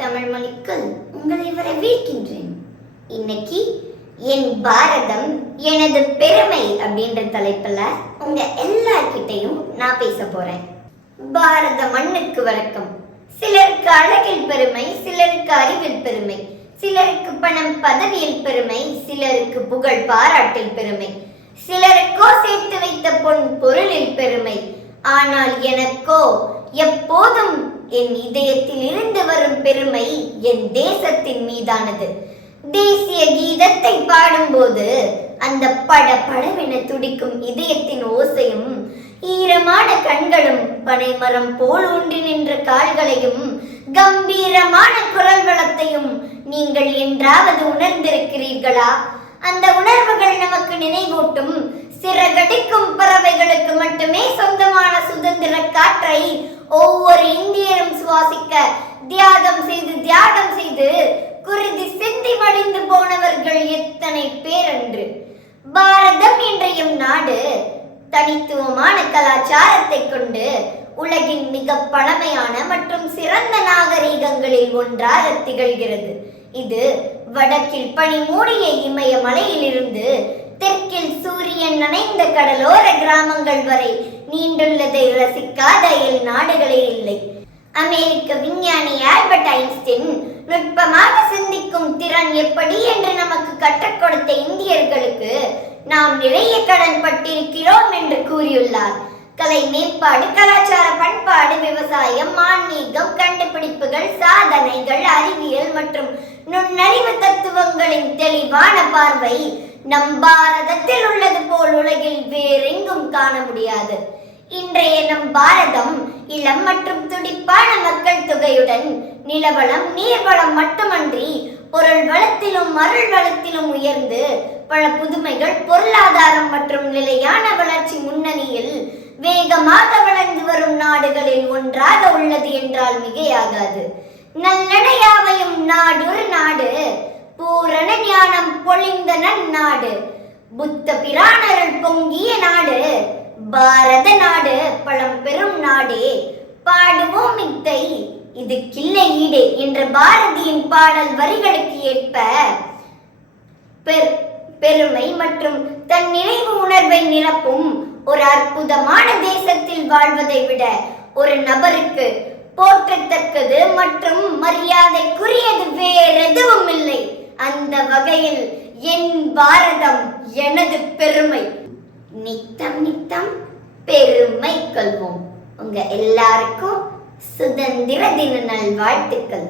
தமிழ் மொழிக்குள் உங்களை வரவேற்கின்றேன். இன்னைக்கு என் பாரதம் எனது பெருமை அப்படின்ற தலைப்புல உங்க எல்லார்கிட்டையும் நான் பேச போறேன். பாரத மண்ணுக்கு வணக்கம். சிலருக்கு அழகில் பெருமை, சிலருக்கு அறிவில் பெருமை, சிலருக்கு பணம் பதவியில் பெருமை, சிலருக்கு புகழ் பாராட்டில் பெருமை, சிலருக்கோ சேர்த்து வைத்த பொன் பொருளில் பெருமை. ஆனால் எனக்கோ எப்போதும் என் இதயத்தில் இருந்து வரும் பெருமை என் தேசத்தின் மீதானது. தேசிய கீதத்தை பாடும்போது அந்த படபடவென துடிக்கும் இதயத்தின் ஓசையும், ஈரமான கண்களும், பனைமரம் போல் ஊன்றி நின்ற கால்களையும், கம்பீரமான குரல் வளத்தையும் நீங்கள் என்றாவது உணர்ந்திருக்கிறீர்களா? அந்த உணர்வுகள் நமக்கு நினைவூட்டும் சிறகடிக்கும் பறவைகளுக்கு மட்டுமே சொந்தமான சுதந்திர காற்றை ஒவ்வொரு இந்தியரும் சுவாசிக்க தியாகம் செய்து குருதி சிந்தி மடிந்து போனவர்கள் எத்தனை பேரன்று. பாரதம் என்ற நாடு தனித்துவமான கலாச்சாரத்தை கொண்டு உலகின் மிக பழமையான மற்றும் சிறந்த நாகரீகங்களில் ஒன்றாக திகழ்கிறது. இது வடக்கில் பனி மூடிய இமயமலையிலிருந்து தெற்கில் சூரியன் நனைந்த கடலோர கிராமங்கள் வரை நீண்டுள்ளதை ரசிக்காத நாடுகளே இல்லை. அமெரிக்க விஞ்ஞானி ஆல்பர்ட் ஐன்ஸ்டீன் நுட்பமாக சிந்திக்கும் திறன் எப்படி என்று நமக்கு கற்றுக் கொடுத்த இந்தியர்களுக்கு நாம் நிறைய கடன் பட்டிருக்கிறோம் என்று கூறியுள்ளார். கலை மேம்பாடு, கலாச்சார பண்பாடு, விவசாயம், ஆன்மீகம், கண்டுபிடிப்புகள், சாதனைகள், அறிவியல் மற்றும் நுண்ணறிவு தத்துவங்களின் தெளிவான பார்வை நம் பாரதத்தில் உள்ளது போல் உலகில் வேறெங்கும் காண முடியாது. இன்றைய நம் பாரதம் இளம் மற்றும் துடிப்பான மக்கள் தொகையுடன் நிலவளம், நீர்வளம் மட்டுமன்றி பொருள் வளத்திலும் அருள் வளத்திலும் உயர்ந்து பல புதுமைகள், பொருளாதாரம் மற்றும் நிலையான வளர்ச்சி முன்னணியில் வேகமாக வளர்ந்து வரும் நாடுகளில் ஒன்றாக உள்ளது என்றால் மிகையாகாது. நல்லடையாவையும் நாடொரு நாடு, பூரண ஞானம் பொழிந்த நன்னாடு, புத்த பிரானருள் பொங்கிய நாடு, பாரத நாடு பழம்பெரும் நாடே. பாடுவோம் இத்தை இது கிள்ளை ஈடே என்ற பாரதியின் பாடல் வரிகளுக்கு ஏற்ப பெருமை மற்றும் தன் நிறைவு உணர்வை நிரப்பும் ஒரு அற்புதமான தேசத்தில் வாழ்வதை விட ஒரு நபருக்கு போற்றத்தக்கது மற்றும் மரியாதைக்குரியது வேறெதுவும் இல்லை. அந்த வகையில் என் பாரதம் எனது பெருமை. நித்தம் நித்தம் பெருமை கொள்வோம். உங்க எல்லாருக்கும் சுதந்திர தின நல்வாழ்த்துக்கள்.